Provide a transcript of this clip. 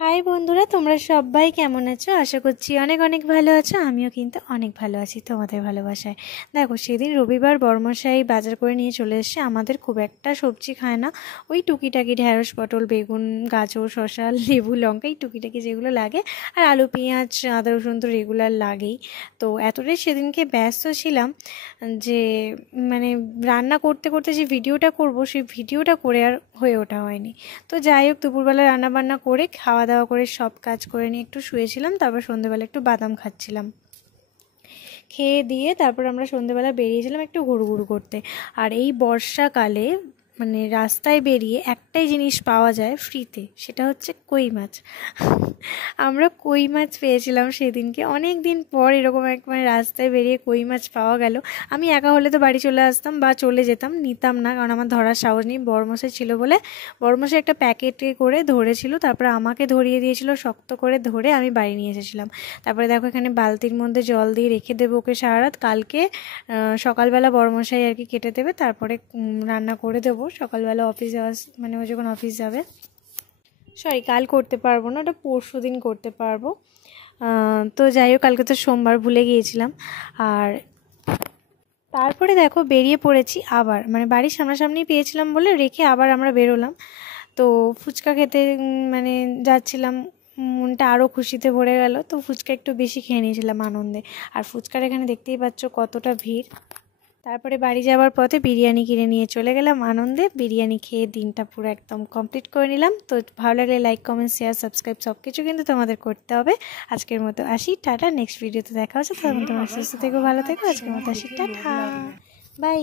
High বন্ধুরা, তোমরা সবাই কেমন আছো? আশা করছি অনেক অনেক ভালো আছো। আমিও কিন্তু অনেক ভালো আছি তোমাদের ভালোবাসায়। দেখো, সেদিন রবিবার বর্মশাই বাজার করে নিয়ে চলে এসছে। আমাদের খুব একটা সবজি খায় না, ওই টুকিটাকি ঢ্যাঁড়স, পটল, বেগুন, গাজর, শসা, লেবু, লঙ্কা, এই টুকিটাকি যেগুলো লাগে, আর আলু, পেঁয়াজ, আদা, রসুন তো রেগুলার লাগেই। তো এতটাই সেদিনকে ব্যস্ত ছিলাম যে মানে রান্না করতে করতে যে ভিডিওটা করব, সেই ভিডিওটা করে আর হয়ে ওঠা হয়নি। তো যাই হোক, দুপুরবেলা রান্নাবান্না করে খাওয়া দাওয়া করে সব কাজ করে নিয়ে একটু শুয়েছিলাম। তারপর সন্ধ্যেবেলা একটু বাদাম খাচ্ছিলাম। খেয়ে দিয়ে তারপর আমরা সন্ধ্যেবেলা বেরিয়েছিলাম একটু ঘুরঘুর করতে। আর এই বর্ষাকালে মানে রাস্তায় বেরিয়ে একটাই জিনিস পাওয়া যায় ফ্রিতে, সেটা হচ্ছে কই মাছ। আমরা কই মাছ পেয়েছিলাম সেদিনকে, অনেক দিন পর এরকম এক মানে রাস্তায় বেরিয়ে কই মাছ পাওয়া গেল। আমি একা হলে তো বাড়ি চলে আসতাম বা চলে যেতাম, নিতাম না, কারণ আমার ধরার সাহস নেই। বড়মশাই ছিল বলে বড়মশাই একটা প্যাকেটে করে ধরেছিল, তারপরে আমাকে ধরিয়ে দিয়েছিল, শক্ত করে ধরে আমি বাড়ি নিয়ে এসেছিলাম। তারপরে দেখো, এখানে বালতির মধ্যে জল দিয়ে রেখে দেবো ওকে সারা রাত। কালকে সকালবেলা বড়মশাই আর কি কেটে দেবে, তারপরে রান্না করে দেবো সকালবেলা অফিস যাওয়া, মানে ও যখন অফিস যাবে। সরি, কাল করতে পারবো না, ওটা পরশু দিন করতে পারবো। তো যাই হোক, কালকে তো সোমবার, ভুলে গিয়েছিলাম। আর তারপরে দেখো বেরিয়ে পড়েছি আবার, মানে বাড়ির সামনাসামনি পেয়েছিলাম বলে রেখে আবার আমরা বেরোলাম। তো ফুচকা খেতে মানে যাচ্ছিলাম, মনটা আরও খুশিতে ভরে গেল। তো ফুচকা একটু বেশি খেয়ে নিয়েছিলাম আনন্দে। আর ফুচকার এখানে দেখতেই পাচ্ছ কতটা ভিড়। তারপরে বাড়ি যাওয়ার পথে বিরিয়ানি কিনে নিয়ে চলে গেলাম আনন্দে। বিরিয়ানি খেয়ে দিনটা পুরো একদম কমপ্লিট করে নিলাম। তো ভালো লাগলে লাইক, কমেন্ট, শেয়ার, সাবস্ক্রাইব সব কিছু কিন্তু তোমাদের করতে হবে। আজকের মতো আসি, টাটা। নেক্সট ভিডিওতে দেখা হচ্ছে, তখন তোমার সুস্থ থেকো, ভালো থেকো। আজকের মতো আসি, টাটা, বাই।